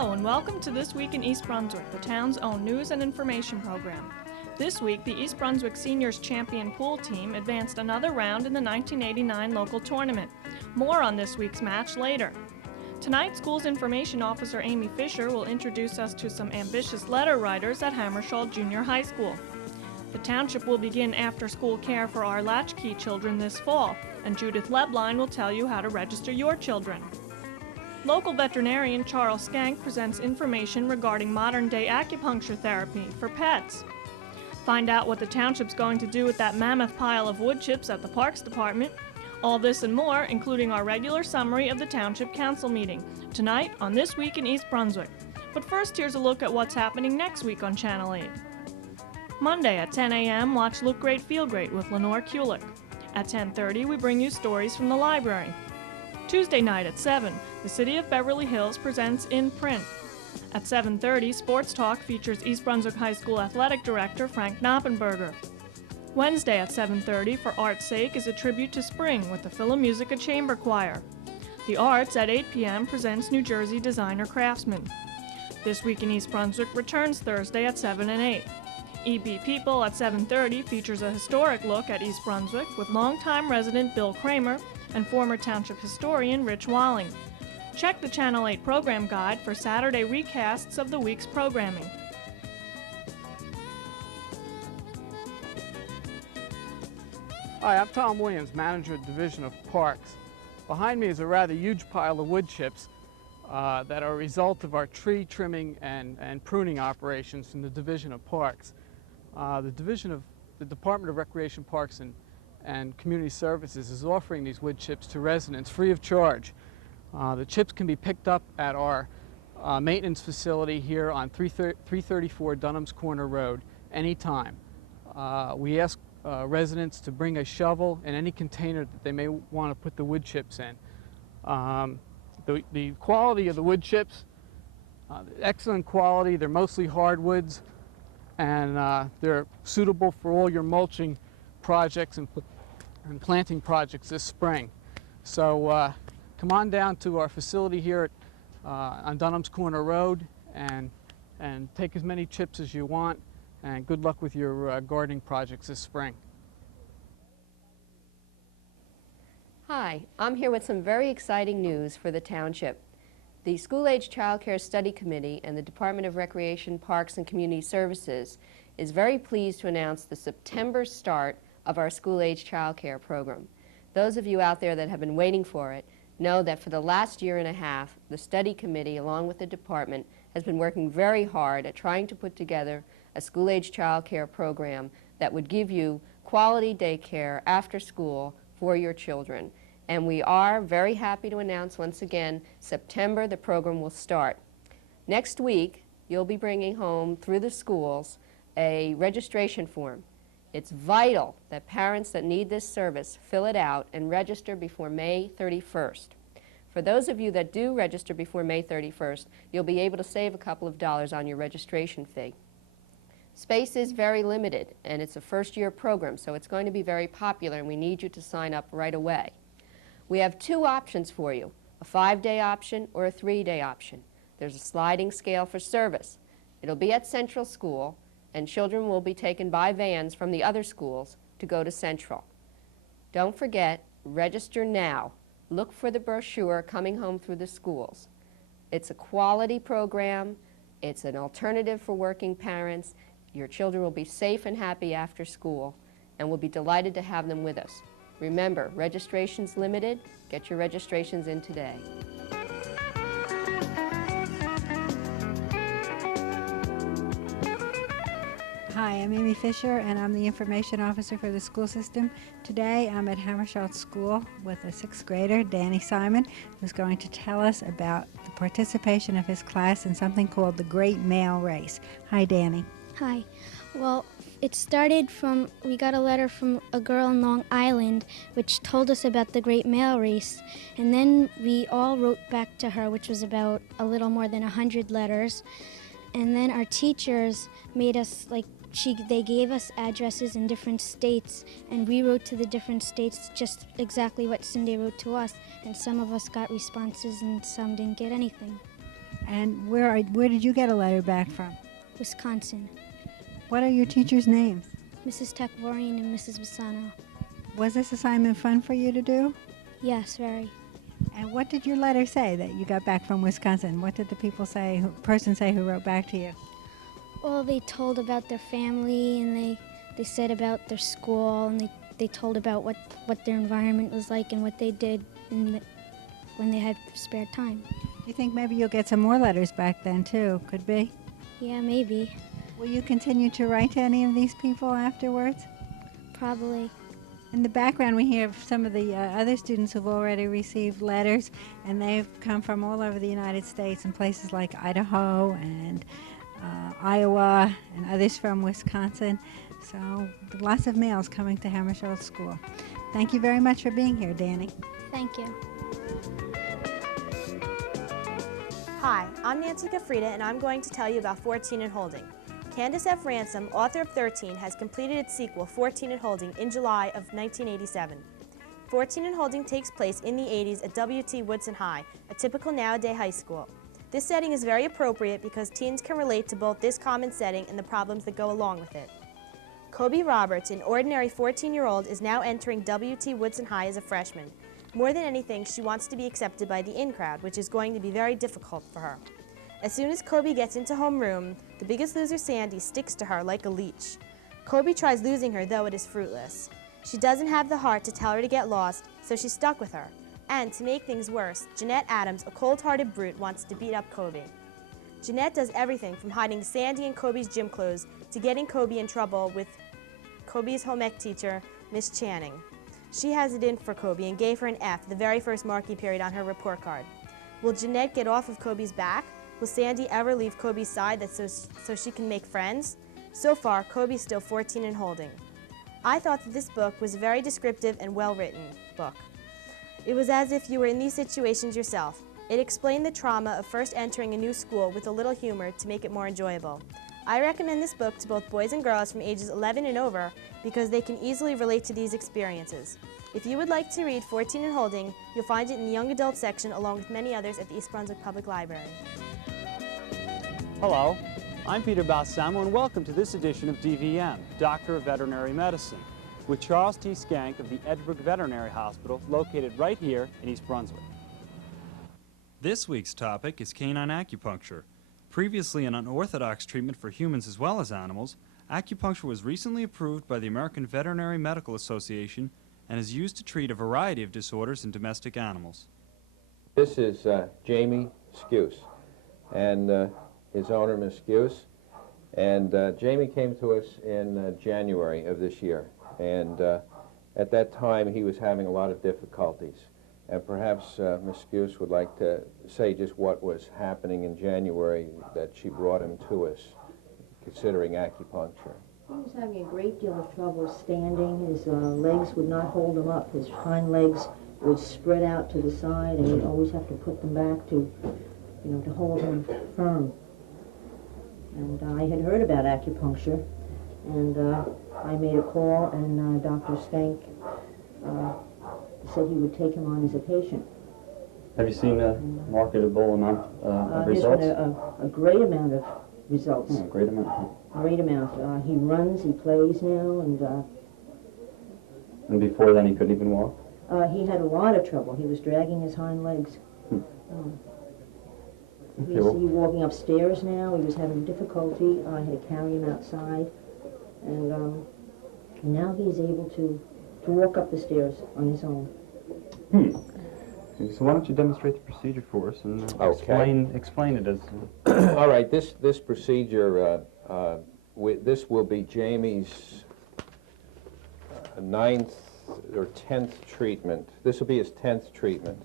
Hello and welcome to This Week in East Brunswick, the town's own news and information program. This week, the East Brunswick Seniors Champion Pool team advanced another round in the 1989 local tournament. More on this week's match later. Tonight, School's Information Officer Amy Fisher will introduce us to some ambitious letter writers at Hammarskjold Junior High School. The township will begin after-school care for our latchkey children this fall, and Judith Lebline will tell you how to register your children. Local veterinarian Charles Skank presents information regarding modern-day acupuncture therapy for pets. Find out what the township's going to do with that mammoth pile of wood chips at the Parks Department. All this and more, including our regular summary of the Township Council meeting, tonight on This Week in East Brunswick. But first, here's a look at what's happening next week on Channel 8. Monday at 10 a.m., watch Look Great, Feel Great with Lenore Kulik. At 10:30, we bring you stories from the library. Tuesday night at 7, the City of Beverly Hills presents In Print. At 7:30, Sports Talk features East Brunswick High School Athletic Director Frank Knoppenberger. Wednesday at 7:30, For Art's Sake, is a tribute to spring with the Philmusica Chamber Choir. The Arts at 8 p.m. presents New Jersey designer craftsman. This Week in East Brunswick returns Thursday at 7 and 8. EB People at 7:30 features a historic look at East Brunswick with longtime resident Bill Kramer and former township historian Rich Walling. Check the Channel 8 program guide for Saturday recasts of the week's programming. Hi, I'm Tom Williams, manager of the Division of Parks. Behind me is a rather huge pile of wood chips that are a result of our tree trimming and pruning operations from the Division of Parks. The Department of Recreation, Parks and Community Services is offering these wood chips to residents free of charge. The chips can be picked up at our maintenance facility here on 334 Dunham's Corner Road anytime. We ask residents to bring a shovel and any container that they may want to put the wood chips in. The quality of the wood chips, excellent quality. They're mostly hardwoods, and they're suitable for all your mulching projects and planting projects this spring. So come on down to our facility here on Dunham's Corner Road and take as many chips as you want, and good luck with your gardening projects this spring. Hi, I'm here with some very exciting news for the township. The School-Age Child Care Study Committee and the Department of Recreation, Parks and Community Services is very pleased to announce the September start of our School-Age Child Care program. Those of you out there that have been waiting for it know that for the last year and a half, the study committee, along with the department, has been working very hard at trying to put together a school-age child care program that would give you quality daycare after school for your children. And we are very happy to announce once again, September the program will start. Next week, you'll be bringing home through the schools a registration form. It's vital that parents that need this service fill it out and register before May 31st. For those of you that do register before May 31st, you'll be able to save a couple of dollars on your registration fee. Space is very limited, and it's a first-year program, so it's going to be very popular, and we need you to sign up right away. We have two options for you, a 5-day option or a 3-day option. There's a sliding scale for service. It'll be at Central School, and children will be taken by vans from the other schools to go to Central. Don't forget, register now. Look for the brochure coming home through the schools. It's a quality program. It's an alternative for working parents. Your children will be safe and happy after school, and we'll be delighted to have them with us. Remember, registration's limited. Get your registrations in today. Hi, I'm Amy Fisher, and I'm the information officer for the school system. Today, I'm at Hammarskjold School with a 6th grader, Danny Simon, who's going to tell us about the participation of his class in something called the Great Male Race. Hi, Danny. Hi. Well, it started from, we got a letter from a girl in Long Island which told us about the Great Male Race, and then we all wrote back to her, which was about a little more than 100 letters, and then our teachers made us, they gave us addresses in different states, and we wrote to the different states just exactly what Cindy wrote to us, and some of us got responses and some didn't get anything. And where did you get a letter back from? Wisconsin. What are your teachers' names? Mrs. Takvorian and Mrs. Bassano. Was this assignment fun for you to do? Yes, very. And what did your letter say that you got back from Wisconsin? What did the person say who wrote back to you? Well, they told about their family, and they said about their school, and they told about what their environment was like and what they did when they had spare time. Do you think maybe you'll get some more letters back then, too? Could be. Yeah, maybe. Will you continue to write to any of these people afterwards? Probably. In the background, we hear some of the other students who've already received letters, and they've come from all over the United States in places like Idaho and Iowa, and others from Wisconsin. So lots of mails coming to Hammarskjold School. Thank you very much for being here, Danny. Thank you. Hi, I'm Nancy Gafrida, and I'm going to tell you about 14 and Holding. Candace F. Ransom, author of 13, has completed its sequel, 14 and Holding, in July of 1987. 14 and Holding takes place in the 80s at W.T. Woodson High, a typical nowadays high school. This setting is very appropriate because teens can relate to both this common setting and the problems that go along with it. Kobe Roberts, an ordinary 14-year-old, is now entering W.T. Woodson High as a freshman. More than anything, she wants to be accepted by the in crowd, which is going to be very difficult for her. As soon as Kobe gets into homeroom, the Biggest Loser Sandy sticks to her like a leech. Kobe tries losing her, though it is fruitless. She doesn't have the heart to tell her to get lost, so she's stuck with her. And to make things worse, Jeanette Adams, a cold-hearted brute, wants to beat up Kobe. Jeanette does everything from hiding Sandy and Kobe's gym clothes to getting Kobe in trouble with Kobe's home ec teacher, Miss Channing. She has it in for Kobe and gave her an F the very first marking period on her report card. Will Jeanette get off of Kobe's back? Will Sandy ever leave Kobe's side so she can make friends? So far, Kobe's still 14 and Holding. I thought that this book was a very descriptive and well-written book. It was as if you were in these situations yourself. It explained the trauma of first entering a new school with a little humor to make it more enjoyable. I recommend this book to both boys and girls from ages 11 and over because they can easily relate to these experiences. If you would like to read 14 and Holding, you'll find it in the young adult section along with many others at the East Brunswick Public Library. Hello, I'm Peter Balsamo, and welcome to this edition of DVM, Doctor of Veterinary Medicine, with Charles T. Skank of the Edinburgh Veterinary Hospital, located right here in East Brunswick. This week's topic is canine acupuncture. Previously an unorthodox treatment for humans as well as animals, acupuncture was recently approved by the American Veterinary Medical Association and is used to treat a variety of disorders in domestic animals. This is Jamie Skuse, and his owner, Ms. Skuse. And Jamie came to us in January of this year, and at that time he was having a lot of difficulties. And perhaps Ms. Skuse would like to say just what was happening in January that she brought him to us, considering acupuncture. He was having a great deal of trouble standing. His legs would not hold him up. His hind legs would spread out to the side, and he'd always have to put them back to, to hold him firm. And I had heard about acupuncture, and I made a call, and Dr. Skank said he would take him on as a patient. Have you seen a marketable amount of results? There's been a great amount of results. Oh, great amount. Great amount. He runs, he plays now, And before then he couldn't even walk? he had a lot of trouble. He was dragging his hind legs. He's walking upstairs now. He was having difficulty. I had to carry him outside. And now he's able to walk up the stairs on his own. So why don't you demonstrate the procedure for us and explain it as... All right, this procedure, this will be Jamie's 9th or 10th treatment. This will be his 10th treatment.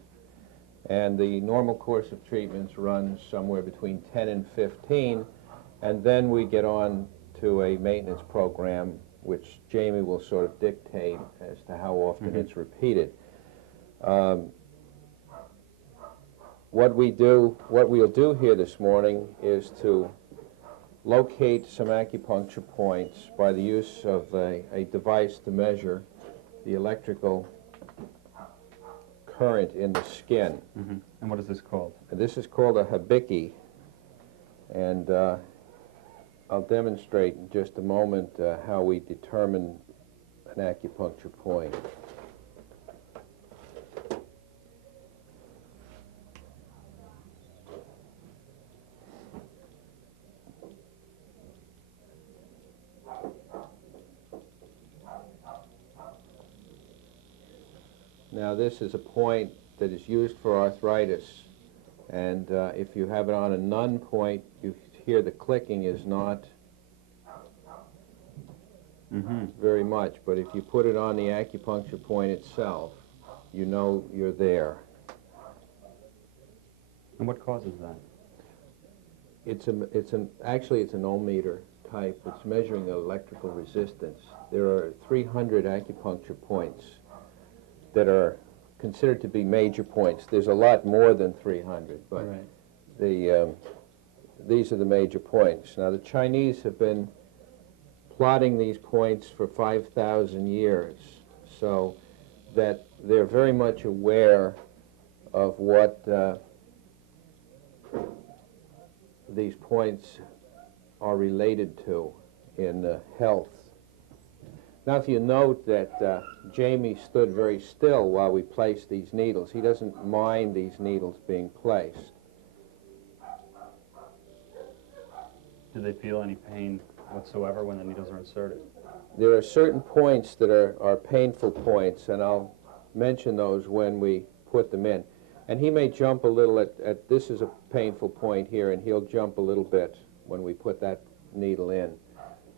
And the normal course of treatments runs somewhere between 10 and 15, and then we get on to a maintenance program which Jamie will sort of dictate as to how often it's repeated. What we'll do here this morning is to locate some acupuncture points by the use of a device to measure the electrical current in the skin. And what is this called? This is called a habiki, And I'll demonstrate in just a moment how we determine an acupuncture point. Now this is a point that is used for arthritis, and if you have it on a none point, you hear the clicking is not very much, but if you put it on the acupuncture point itself, you know you're there. And what causes that? Actually it's an ohmmeter type. It's measuring the electrical resistance. There are 300 acupuncture points that are considered to be major points. There's a lot more than 300, but these are the major points. Now the Chinese have been plotting these points for 5,000 years, so that they're very much aware of what these points are related to in health. Now, if you note that Jamie stood very still while we placed these needles, he doesn't mind these needles being placed. Do they feel any pain whatsoever when the needles are inserted? There are certain points that are painful points, and I'll mention those when we put them in. And he may jump a little at this is a painful point here, and he'll jump a little bit when we put that needle in.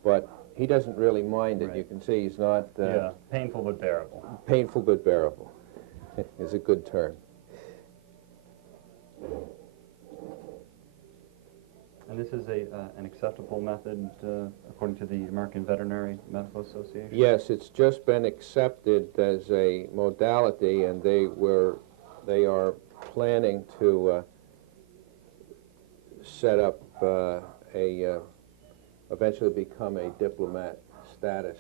But he doesn't really mind it. You can see he's not... yeah, painful but bearable. Painful but bearable is a good term. And this is an acceptable method according to the American Veterinary Medical Association? Yes, it's just been accepted as a modality, and they are planning to set up eventually become a diplomat status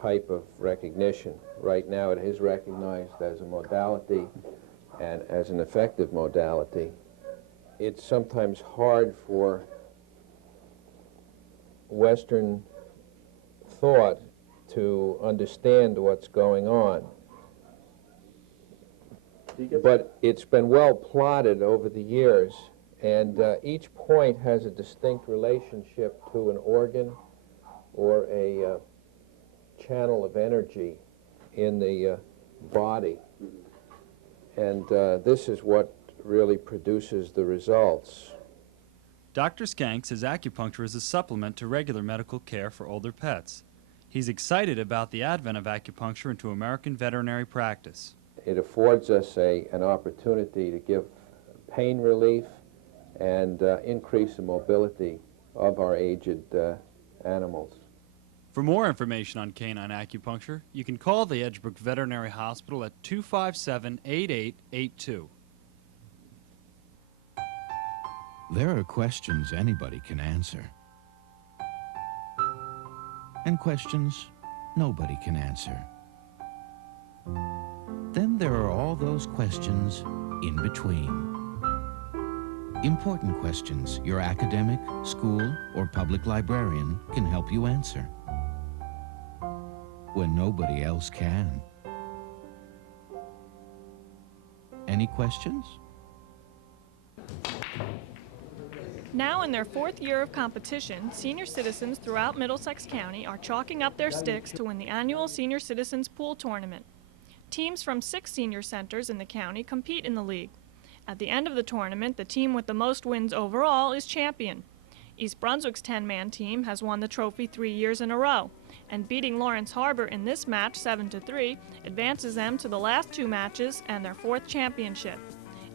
type of recognition. Right now it is recognized as a modality and as an effective modality. It's sometimes hard for Western thought to understand what's going on. But it's been well plotted over the years, and each point has a distinct relationship to an organ or a channel of energy in the body. And this is what really produces the results. Dr. Skank says acupuncture is a supplement to regular medical care for older pets. He's excited about the advent of acupuncture into American veterinary practice. It affords us an opportunity to give pain relief and increase the mobility of our aged animals. For more information on canine acupuncture, you can call the Edgebrook Veterinary Hospital at 257-8882. There are questions anybody can answer, and questions nobody can answer. Then there are all those questions in between. Important questions your academic, school, or public librarian can help you answer when nobody else can. Any questions? Now in their fourth year of competition, senior citizens throughout Middlesex County are chalking up their sticks to win the annual Senior Citizens Pool Tournament. Teams from 6 senior centers in the county compete in the league. At the end of the tournament, the team with the most wins overall is champion. East Brunswick's 10-man team has won the trophy 3 years in a row, and beating Lawrence Harbor in this match 7-3 advances them to the last 2 matches and their 4th championship.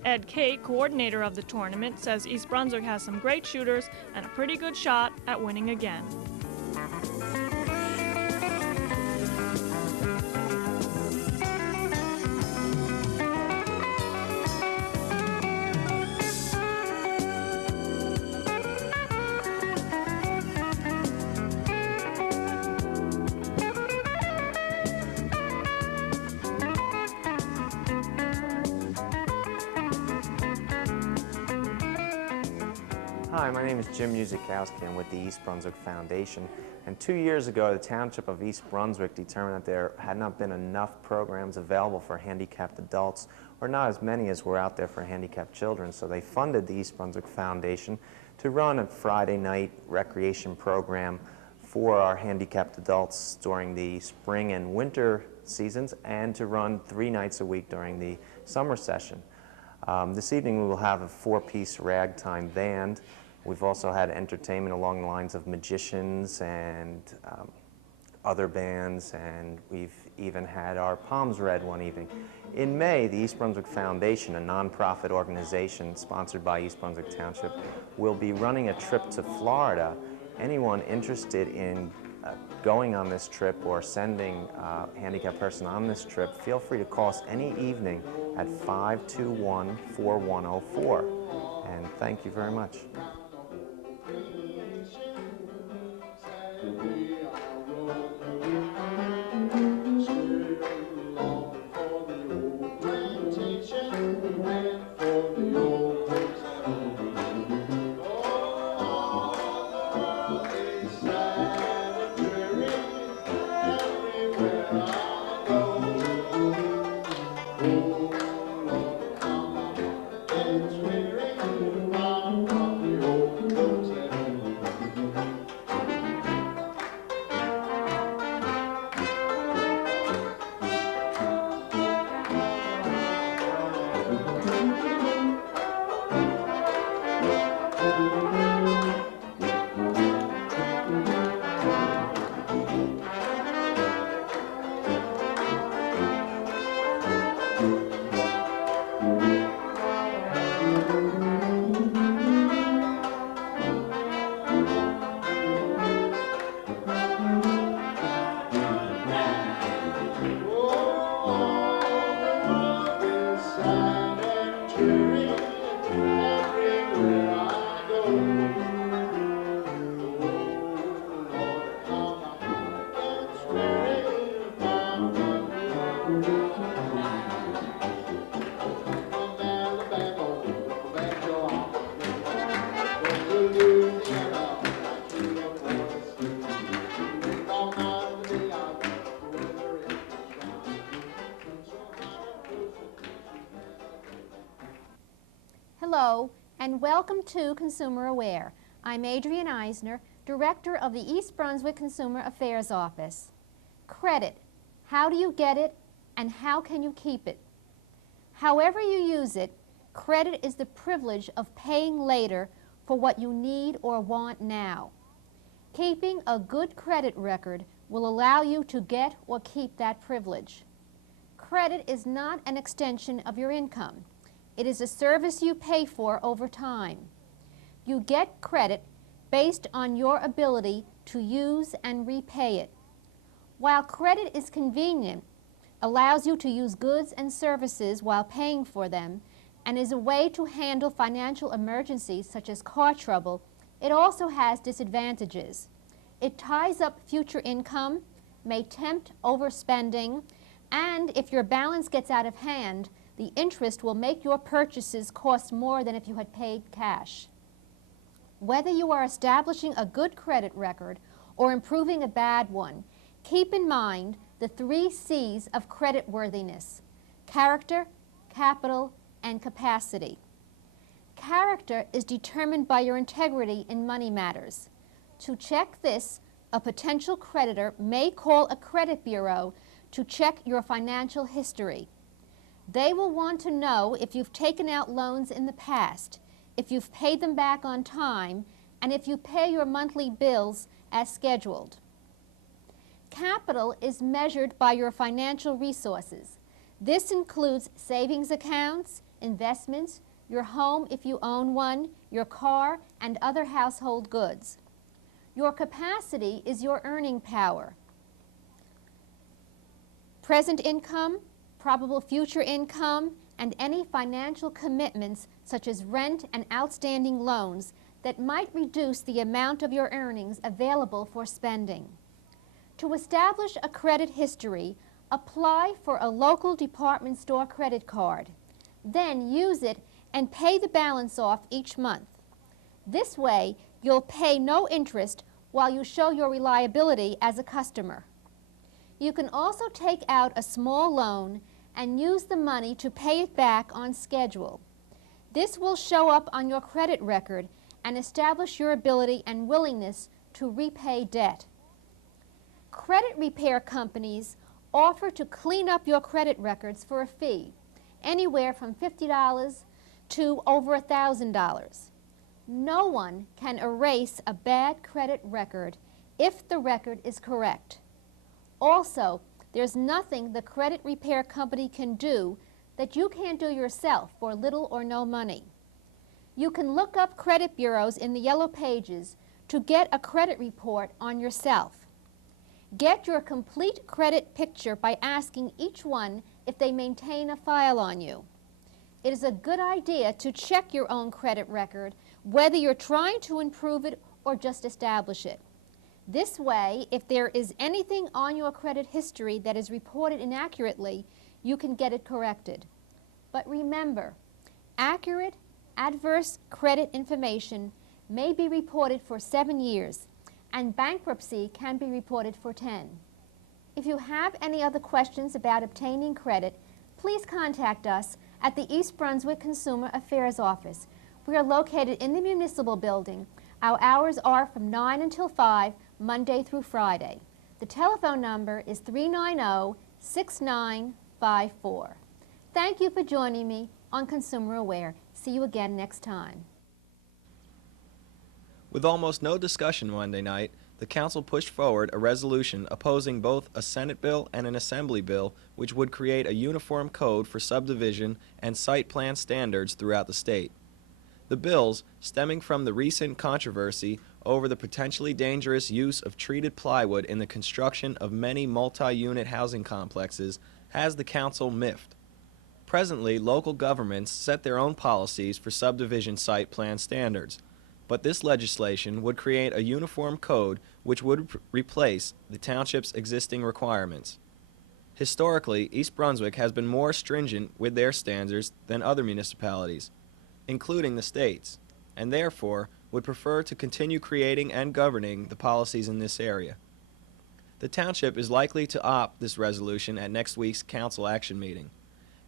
Ed Kate, coordinator of the tournament, says East Brunswick has some great shooters and a pretty good shot at winning again. Hi, my name is Jim Muzikowski. I'm with the East Brunswick Foundation. And 2 years ago, the Township of East Brunswick determined that there had not been enough programs available for handicapped adults, or not as many as were out there for handicapped children. So they funded the East Brunswick Foundation to run a Friday night recreation program for our handicapped adults during the spring and winter seasons, and to run 3 nights a week during the summer session. This evening we will have a 4-piece ragtime band. We've also had entertainment along the lines of magicians and other bands, and we've even had our palms read one evening. In May, the East Brunswick Foundation, a nonprofit organization sponsored by East Brunswick Township, will be running a trip to Florida. Anyone interested in going on this trip or sending a handicapped person on this trip, feel free to call us any evening at 521-4104. And thank you very much. Hello, and welcome to Consumer Aware. I'm Adrienne Eisner, Director of the East Brunswick Consumer Affairs Office. Credit. How do you get it, and how can you keep it? However you use it, credit is the privilege of paying later for what you need or want now. Keeping a good credit record will allow you to get or keep that privilege. Credit is not an extension of your income. It is a service you pay for over time. You get credit based on your ability to use and repay it. While credit is convenient, allows you to use goods and services while paying for them, and is a way to handle financial emergencies such as car trouble, it also has disadvantages. It ties up future income, may tempt overspending, and if your balance gets out of hand, the interest will make your purchases cost more than if you had paid cash. Whether you are establishing a good credit record or improving a bad one, keep in mind the 3 C's of creditworthiness: character, capital, and capacity. Character is determined by your integrity in money matters. To check this, a potential creditor may call a credit bureau to check your financial history. They will want to know if you've taken out loans in the past, if you've paid them back on time, and if you pay your monthly bills as scheduled. Capital is measured by your financial resources. This includes savings accounts, investments, your home if you own one, your car, and other household goods. Your capacity is your earning power. Present income, probable future income, and any financial commitments such as rent and outstanding loans that might reduce the amount of your earnings available for spending. To establish a credit history, apply for a local department store credit card. Then use it and pay the balance off each month. This way, you'll pay no interest while you show your reliability as a customer. You can also take out a small loan and use the money to pay it back on schedule. This will show up on your credit record and establish your ability and willingness to repay debt. Credit repair companies offer to clean up your credit records for a fee, anywhere from $50 to over $1,000. No one can erase a bad credit record if the record is correct. Also, there's nothing the credit repair company can do that you can't do yourself for little or no money. You can look up credit bureaus in the yellow pages to get a credit report on yourself. Get your complete credit picture by asking each one if they maintain a file on you. It is a good idea to check your own credit record, whether you're trying to improve it or just establish it. This way, if there is anything on your credit history that is reported inaccurately, you can get it corrected. But remember, accurate, adverse credit information may be reported for 7 years, and bankruptcy can be reported for 10. If you have any other questions about obtaining credit, please contact us at the East Brunswick Consumer Affairs Office. We are located in the Municipal Building. Our hours are from 9 until 5, Monday through Friday. The telephone number is 390-6954. Thank you for joining me on Consumer Aware. See you again next time. With almost no discussion Monday night, the Council pushed forward a resolution opposing both a Senate bill and an Assembly bill which would create a uniform code for subdivision and site plan standards throughout the state. The bills, stemming from the recent controversy over the potentially dangerous use of treated plywood in the construction of many multi-unit housing complexes, has the Council miffed. Presently, local governments set their own policies for subdivision site plan standards, but this legislation would create a uniform code which would replace the township's existing requirements. Historically, East Brunswick has been more stringent with their standards than other municipalities, including the states, and therefore would prefer to continue creating and governing the policies in this area. The township is likely to opt this resolution at next week's council action meeting,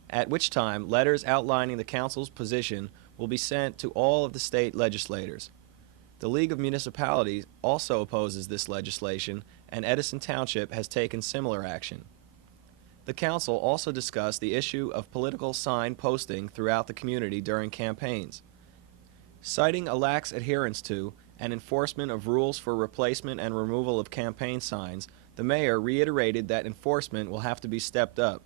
at which time letters outlining the council's position will be sent to all of the state legislators. The League of Municipalities also opposes this legislation, and Edison Township has taken similar action. The council also discussed the issue of political sign posting throughout the community during campaigns. Citing a lax adherence to and enforcement of rules for replacement and removal of campaign signs, the mayor reiterated that enforcement will have to be stepped up.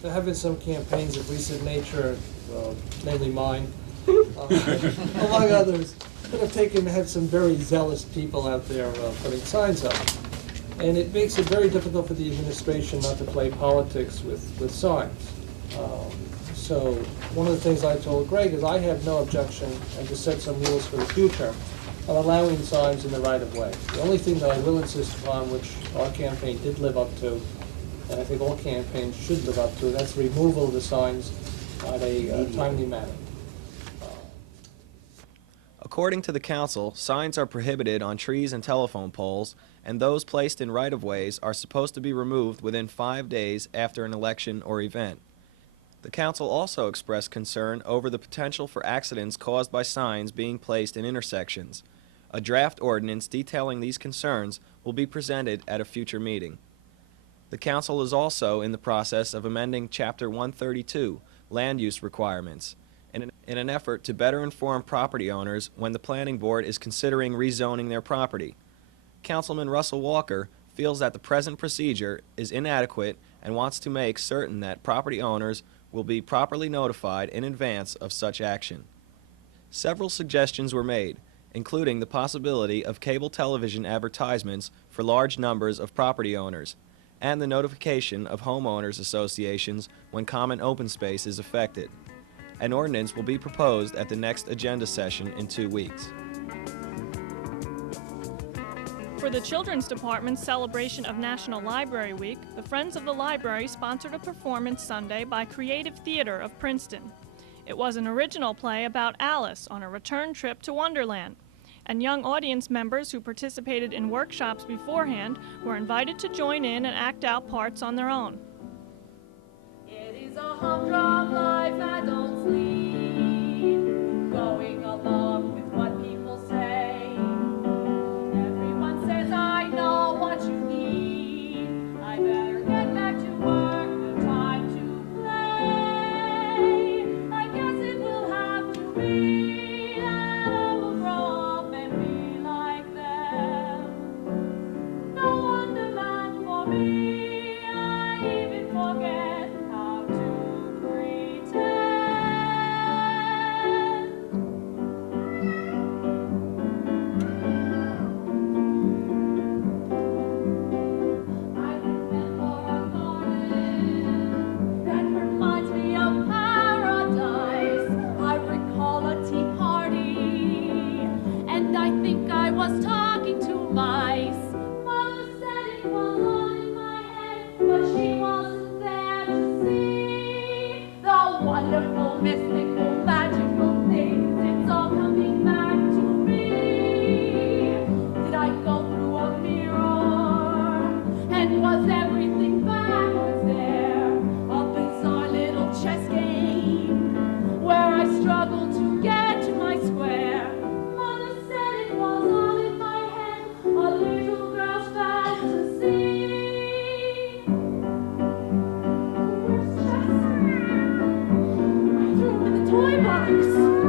There have been some campaigns of recent nature, namely mine, among others, that have had some very zealous people out there putting signs up. And it makes it very difficult for the administration not to play politics with signs. So one of the things I told Greg is I have no objection and to set some rules for the future of allowing signs in the right-of-way. The only thing that I will insist upon, which our campaign did live up to, and I think all campaigns should live up to, that's removal of the signs in a timely manner. According to the council, signs are prohibited on trees and telephone poles, and those placed in right-of-ways are supposed to be removed within 5 days after an election or event. The council also expressed concern over the potential for accidents caused by signs being placed in intersections. A draft ordinance detailing these concerns will be presented at a future meeting. The council is also in the process of amending Chapter 132, Land Use Requirements, in an effort to better inform property owners when the planning board is considering rezoning their property. Councilman Russell Walker feels that the present procedure is inadequate and wants to make certain that property owners will be properly notified in advance of such action. Several suggestions were made, including the possibility of cable television advertisements for large numbers of property owners, and the notification of homeowners associations when common open space is affected. An ordinance will be proposed at the next agenda session in 2 weeks. For the Children's Department's celebration of National Library Week, the Friends of the Library sponsored a performance Sunday by Creative Theater of Princeton. It was an original play about Alice on a return trip to Wonderland, and young audience members who participated in workshops beforehand were invited to join in and act out parts on their own. It is a humdrum life adults lead, going along with what people say. Everyone says, I know what you need. I better get back to work, no time to play. I guess it will have to be that I will grow up and be like them. No wonderland for me, I even forget how to pretend. I remember a garden that reminds me of paradise. I recall a tea party, and I think I was talking to mice. Mother said it was all in my head, but she wasn't there to see the wonderful, mystical, magical things. It's all coming back to me. Did I go through a mirror? And was everything backwards there? A bizarre little chess game where I struggled to get to my square. Mother said it was all in my head, a little girl's fantasy. Where's chess? I threw him in the toy box.